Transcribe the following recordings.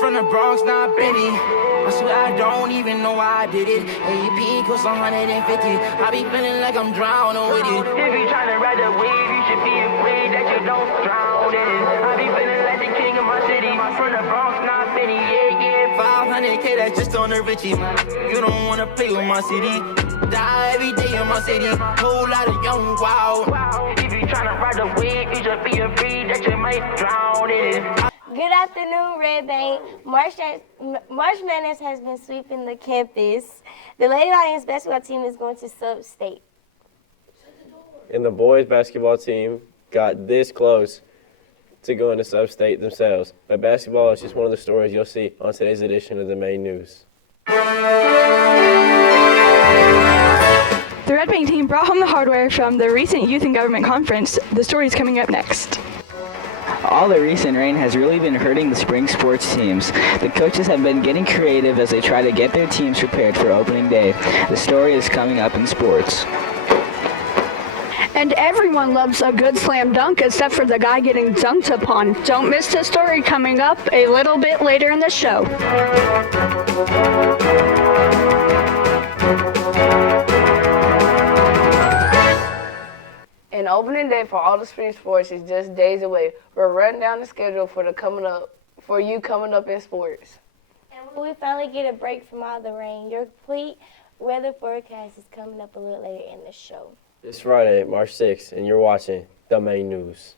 from the Bronx, not Benny. I swear I don't even know why I did it. AP costs 150. I be feeling like I'm drowning with it. If you tryna ride the wave, you should be afraid that you don't drown in it. I be feeling like the king of my city. From the Bronx, not Benny. Yeah, 500K, that's just on the Richie. You don't wanna play with my city. Die every day in my city. Whole lot of young wild. If you tryna ride the wave, you should be afraid that you might drown in it. Good afternoon, Red Bank. March Madness has been sweeping the campus. The Lady Lions basketball team is going to sub-state. And the boys basketball team got this close to going to sub-state themselves. But basketball is just one of the stories you'll see on today's edition of the main news. The Red Bank team brought home the hardware from the recent Youth and Government Conference. The story is coming up next. All the recent rain has really been hurting the spring sports teams. The coaches have been getting creative as they try to get their teams prepared for opening day. The story is coming up in sports. And everyone loves a good slam dunk except for the guy getting dunked upon. Don't miss the story coming up a little bit later in the show. And opening day for all the spring sports is just days away. We're running down the schedule for you coming up in sports. And when we finally get a break from all the rain, your complete weather forecast is coming up a little later in the show. It's Friday, March 6th, and you're watching the main news.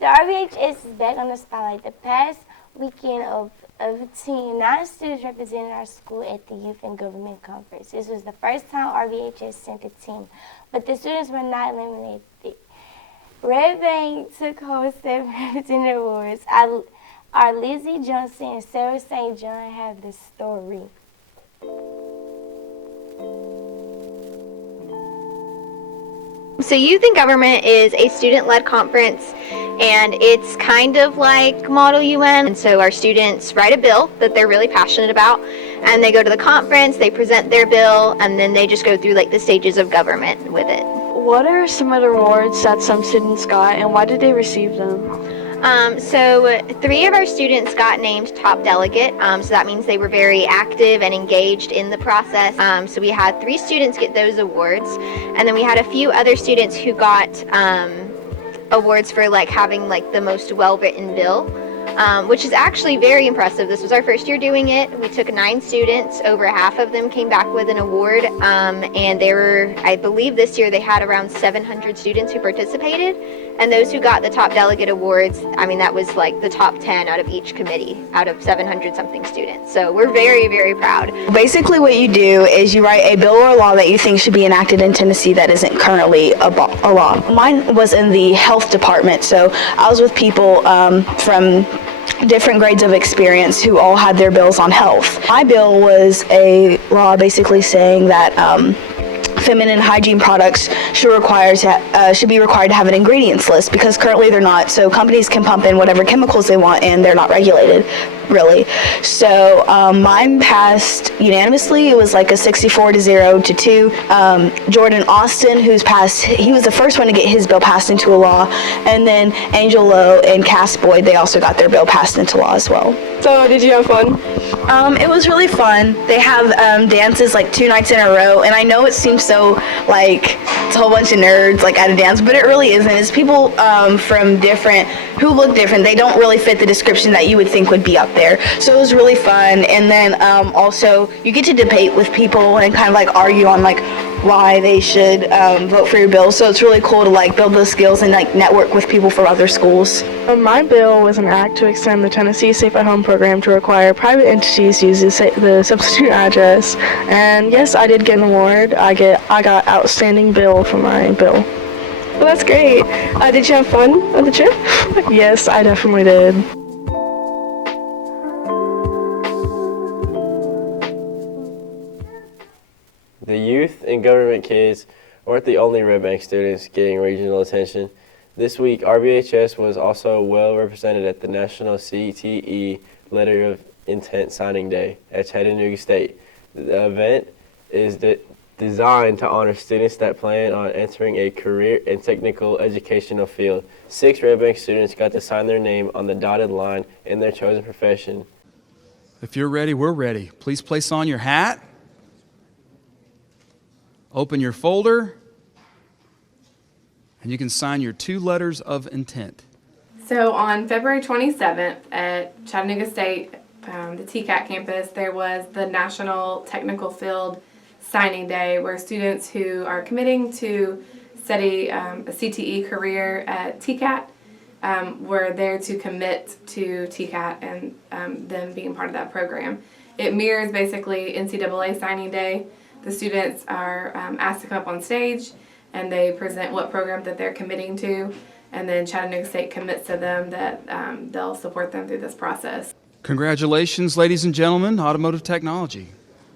The RBHS is back on the spotlight. The past weekend of 9 students represented our school at the Youth and Government Conference. This was the first time RBHS sent a team, but the students were not eliminated. Red Bank took home 7 representative awards. Our Lizzie Johnson and Sarah St. John have the story. So Youth and Government is a student-led conference, and it's kind of like Model UN. And so our students write a bill that they're really passionate about, and they go to the conference, they present their bill, and then they just go through like the stages of government with it. What are some of the awards that some students got, and why did they receive them? So 3 of our students got named top delegate, so that means they were very active and engaged in the process. So we had 3 students get those awards, and then we had a few other students who got awards for like having like the most well-written bill, which is actually very impressive. This was our first year doing it. We took 9 students, over half of them came back with an award, and they were, I believe this year they had around 700 students who participated, and those who got the top delegate awards, I mean that was like the top 10 out of each committee, out of 700 something students. So we're very, very proud. Basically what you do is you write a bill or a law that you think should be enacted in Tennessee that isn't currently a law. Mine was in the health department, so I was with people from different grades of experience who all had their bills on health. My bill was a law basically saying that feminine hygiene products should be required to have an ingredients list, because currently they're not. So companies can pump in whatever chemicals they want and they're not regulated, really. So mine passed unanimously. It was like a 64-0 to 2. Jordan Austin, he was the first one to get his bill passed into a law, and then Angel Lowe and Cass Boyd, they also got their bill passed into law as well. So did you have fun? It was really fun. They have dances like 2 nights in a row, and I know it seems so so like it's a whole bunch of nerds like at a dance, but it really isn't. It's people from different, who look different. They don't really fit the description that you would think would be up there. So it was really fun. And then also you get to debate with people and kind of like argue on like why they should vote for your bill. So it's really cool to like build those skills and like network with people from other schools. My bill was an act to extend the Tennessee Safe at Home program to require private entities to use the substitute address. And yes, I did get an award. I got outstanding bill for my bill. Well, that's great. Did you have fun on the trip? Yes, I definitely did. The youth and government kids weren't the only Red Bank students getting regional attention. This week, RBHS was also well represented at the National CTE Letter of Intent Signing Day at Chattanooga State. The event is designed to honor students that plan on entering a career and technical educational field. 6 Red Bank students got to sign their name on the dotted line in their chosen profession. If you're ready, we're ready. Please place on your hat. Open your folder, and you can sign your 2 letters of intent. So on February 27th at Chattanooga State, the TCAT campus, there was the National Technical Field Signing Day where students who are committing to study a CTE career at TCAT were there to commit to TCAT and them being part of that program. It mirrors basically NCAA Signing Day. The students are asked to come up on stage and they present what program that they're committing to, and then Chattanooga State commits to them that they'll support them through this process. Congratulations, ladies and gentlemen, automotive technology.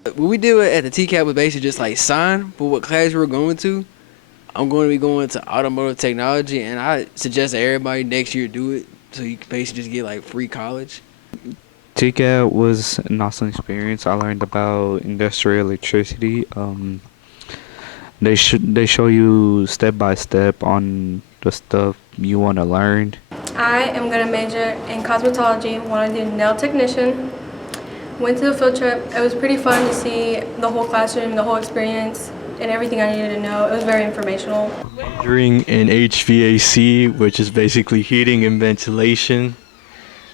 What we do at the TCAP was basically just like sign for what class we're going to. I'm going to be going to automotive technology, and I suggest that everybody next year do it so you can basically just get like free college. TCAT was an awesome experience. I learned about industrial electricity. They show you step by step on the stuff you want to learn. I am going to major in cosmetology, want to do nail technician. Went to the field trip. It was pretty fun to see the whole classroom, the whole experience, and everything I needed to know. It was very informational. Majoring in HVAC, which is basically heating and ventilation,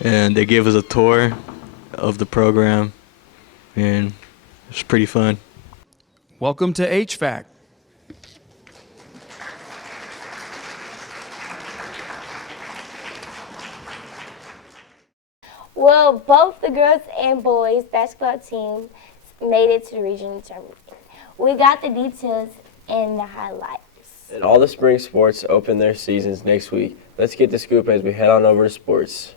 and they gave us a tour of the program, and it was pretty fun. Welcome to HVAC. Well, both the girls and boys basketball teams made it to the regional tournament. We got the details and the highlights. And all the spring sports open their seasons next week. Let's get the scoop as we head on over to sports.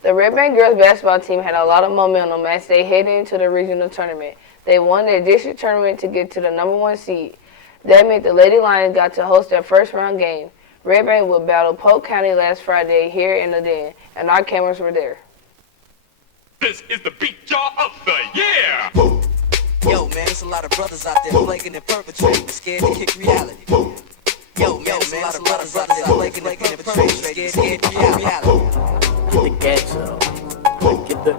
The Red Bank girls basketball team had a lot of momentum as they headed into the regional tournament. They won their district tournament to get to the #1 seed. That meant the Lady Lions got to host their first round game. Red Bank would battle Polk County last Friday here in the Den, and our cameras were there. This is the beat jaw of the year! Yo, man, there's a lot of brothers out there flaking and perpetrating, scared to kick reality. Yo, man, there's a lot of brothers out there flaking and perpetrating, scared to kick reality. Get the gas up. Get the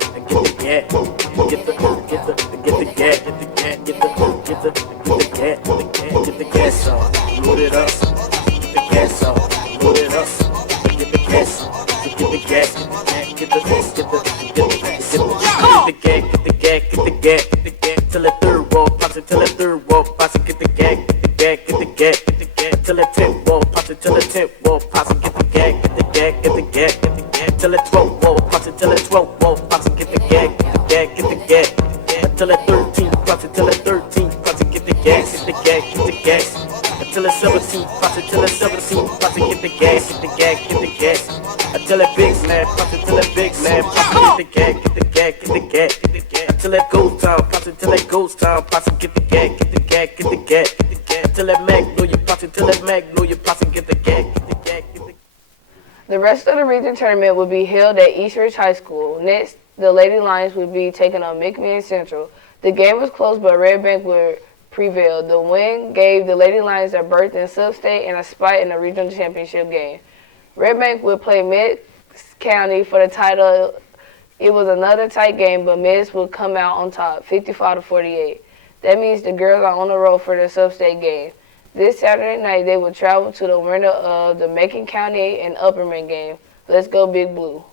gas. Get the gas. Get the gas up. Load it up. Get the gas up. Load it up. Get the gas up. Get the gas. Get the gas. Till the third wall pops it. Till the third wall pops it. Get the gas. Get the gas. Till the 10th wall pops it. Till the 10th wall pops it. Get the gas. Get the gas. Till the 12th wall pops it's 13, about to get the gas, get the gas, get the gas. Until it's 17, about to till it's 17, about to get the gas, get the gas, get the gas. Until it big man, about to till it big man, about to get the gas, get the gas, get the gas, get the gas. Until it goes down, about to till it goes down, about to get the gas, get the gas, get the gas, get the gas. Until it magnolia, about to till it magnolia, about to get the gas, get the gas, get the gas. The rest of the region tournament will be held at East Ridge High School. Next, the Lady Lions will be taking on McMinn Central. The game was close, but Red Bank would prevail. The win gave the Lady Lions a berth in Sub-State and a spot in the regional championship game. Red Bank would play Meigs County for the title. It was another tight game, but Meigs would come out on top, 55-48. That means the girls are on the road for the Sub-State game. This Saturday night, they will travel to the winner of the Macon County and Upperman game. Let's go Big Blue.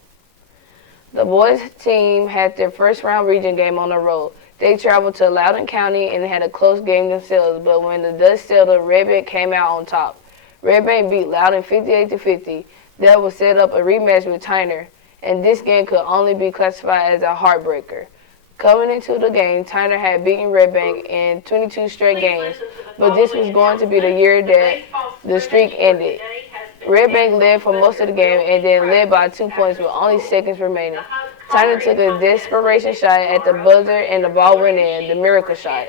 The boys team had their first round region game on the road. They traveled to Loudoun County and had a close game themselves, but when the dust settled, Red Bank came out on top. Red Bank beat Loudoun 58-50. That would set up a rematch with Tyner, and this game could only be classified as a heartbreaker. Coming into the game, Tyner had beaten Red Bank in 22 straight games, but this was going to be the year that the streak ended. Red Bank led for most of the game and then led by 2 points with only seconds remaining. Tyner took a desperation shot at the buzzer and the ball went in, the miracle shot.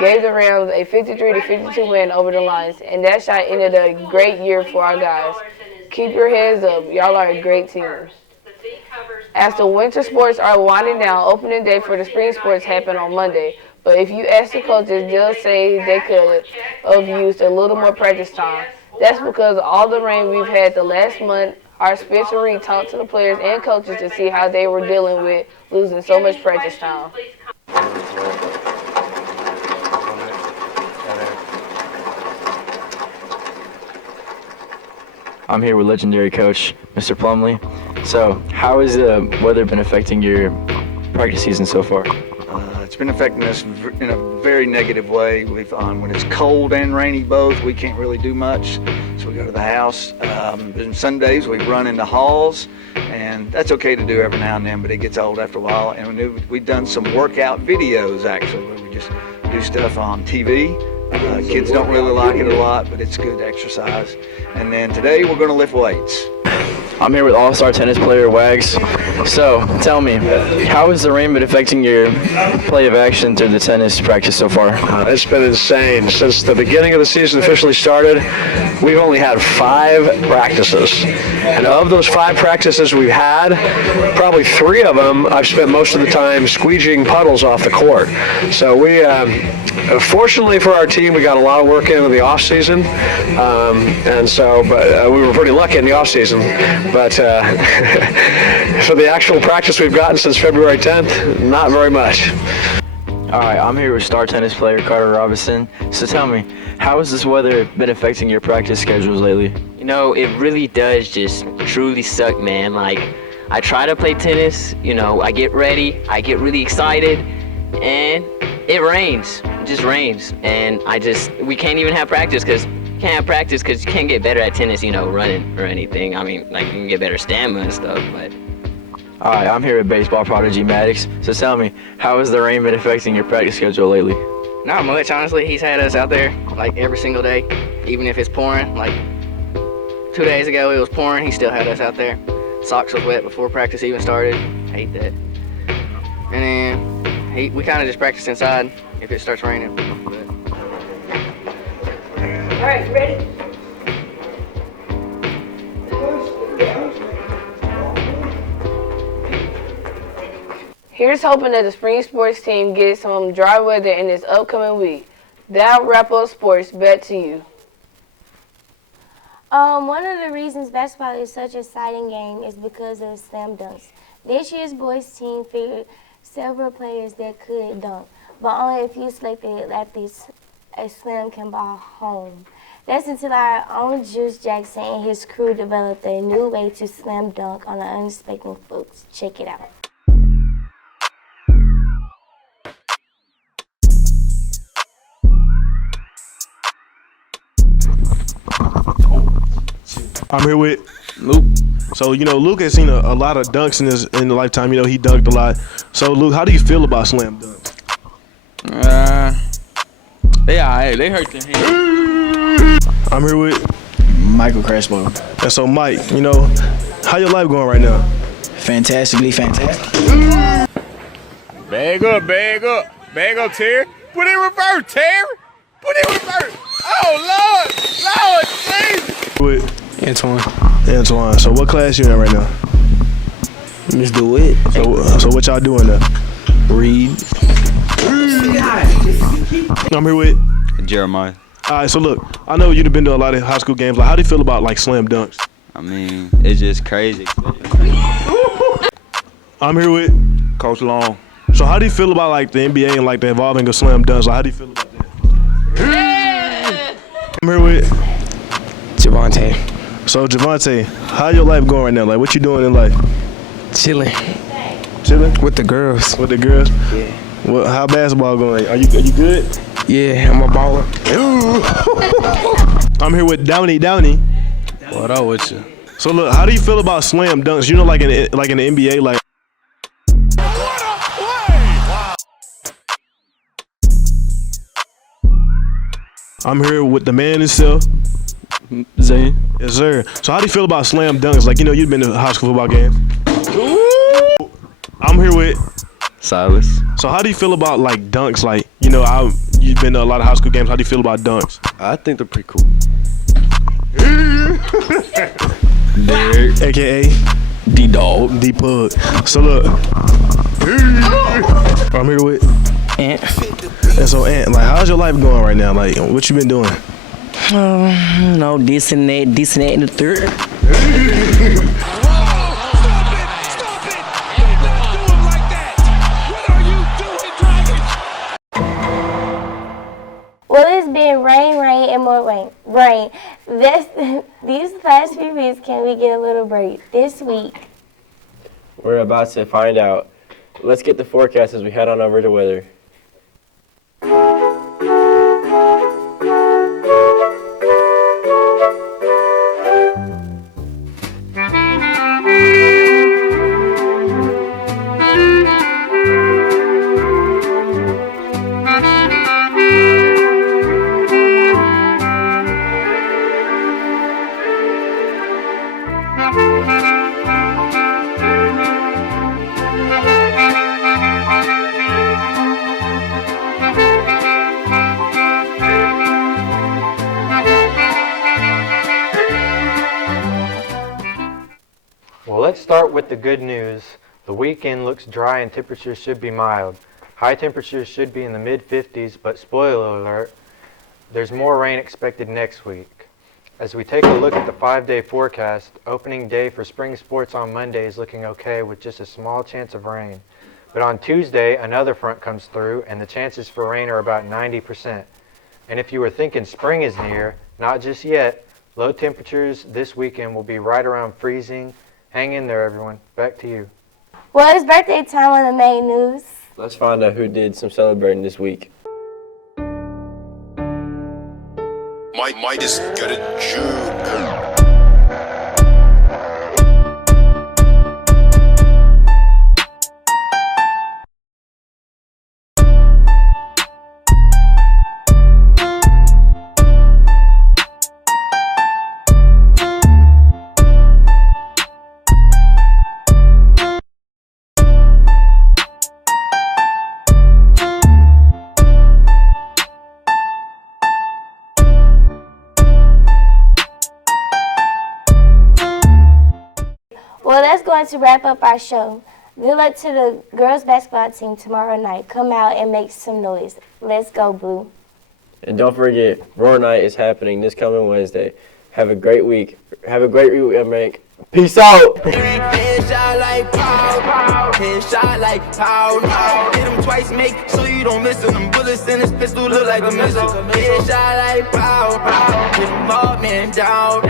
Gave the Rams a 53-52 win over the Lions, and that shot ended a great year for our guys. Keep your heads up, y'all are a great team. As the winter sports are winding down, opening day for the spring sports happened on Monday. But if you ask the coaches, they'll say they could have used a little more practice time. That's because of all the rain we've had the last month. Our Spencer Reed talked to the players and coaches to see how they were dealing with losing so much practice time. I'm here with legendary coach, Mr. Plumley. So, how has the weather been affecting your practice season so far? It's been affecting us in a very negative way. When it's cold and rainy both, we can't really do much, so we go to the house. And some days we run into halls, and that's okay to do every now and then, but it gets old after a while. And we've done some workout videos, actually, where we just do stuff on TV. Kids don't really like it a lot, but it's good exercise. And then today we're going to lift weights. I'm here with all-star tennis player Wags. So, tell me, how has the rain been affecting your play of action through the tennis practice so far? It's been insane. Since the beginning of the season officially started, we've only had 5 practices. And of those 5 practices we've had, probably 3 of them I've spent most of the time squeegeeing puddles off the court. So we, fortunately for our team, we got a lot of work in the off season. But we were pretty lucky in the off season. But for the actual practice we've gotten since February 10th, not very much. All right, I'm here with star tennis player Carter Robinson. So tell me, how has this weather been affecting your practice schedules lately? You know, it really does just truly suck, man. Like, I try to play tennis, you know, I get ready, I get really excited, and it rains. It just rains. And we can't even have practice because you can't get better at tennis, you know, running or anything. I mean, like, you can get better stamina and stuff, but... All right, I'm here with baseball prodigy Maddox. So tell me, how has the rain been affecting your practice schedule lately? Not much, honestly. He's had us out there, like, every single day, even if it's pouring. Like, 2 days ago it was pouring, he still had us out there. Socks was wet before practice even started. Hate that. And then we kind of just practice inside if it starts raining. But. All right, ready? Here's hoping that the spring sports team gets some dry weather in this upcoming week. That'll wrap up sports. Back to you. One of the reasons basketball is such an exciting game is because of the slam dunks. This year's boys team figured several players that could dunk, but only a few selected athletes a slam can ball home. That's until our own Juice Jackson and his crew developed a new way to slam dunk on an unexpected folks. Check it out. I'm here with Luke. So, you know, Luke has seen a lot of dunks in his lifetime. You know, he dunked a lot. So, Luke, how do you feel about slam dunks? They alright. They hurt their hand. I'm here with Michael Crespo. And so, Mike, you know, how your life going right now? Fantastically fantastic. Bag up, Terry. Put it in reverse, Terry. Put it in reverse. Oh, Lord, Jesus. With Antoine. So what class you in right now? Let's do it. So what y'all doing now? Read. I'm here with Jeremiah. All right, so look, I know you've been to a lot of high school games. Like, how do you feel about like slam dunks? I mean, it's just crazy. I'm here with Coach Long. So how do you feel about like the NBA and like the evolving of slam dunks? Like, how do you feel about that? I'm here with Javante. So Javante, how your life going right now? Like, what you doing in life? Chilling. With the girls. With the girls? Yeah. Well, how basketball going? Are you good? Yeah, I'm a baller. I'm here with Downey. What up with you? So look, how do you feel about slam dunks? You know, like in the NBA, like. I'm here with the man himself, Zane. Yes, sir. So how do you feel about slam dunks? Like, you know, you've been to high school football games. I'm here with Silas. So how do you feel about like dunks? Like, you know, you've been to a lot of high school games. How do you feel about dunks? I think they're pretty cool. Derek, aka D-Dog. D-Pug. So look, I'm here with Ant. And so Ant, like, how's your life going right now? Like, what you been doing? No, this and that, and the third. Well, it's been rain, and more rain. These past few weeks, can we get a little break this week? We're about to find out. Let's get the forecast as we head on over to weather. Well, let's start with the good news. The weekend looks dry and temperatures should be mild. High temperatures should be in the mid-50s, but spoiler alert, there's more rain expected next week. As we take a look at the 5-day forecast, opening day for spring sports on Monday is looking okay with just a small chance of rain. But on Tuesday, another front comes through and the chances for rain are about 90%. And if you were thinking spring is near, not just yet, low temperatures this weekend will be right around freezing. Hang in there, everyone. Back to you. Well, it's birthday time on the main news. Let's find out who did some celebrating this week. Might just get a Jude. Well, that's going to wrap up our show. Good luck to the girls basketball team tomorrow night. Come out and make some noise. Let's go, Blue. And don't forget, Roar Night is happening this coming Wednesday. Have a great week. Have a great week, America. Peace out. Headshot like pow, headshot like pow. Hit him twice, make sure you don't miss him. Them bullets in his pistol look like a missile. Headshot like pow, hit him up, man, down.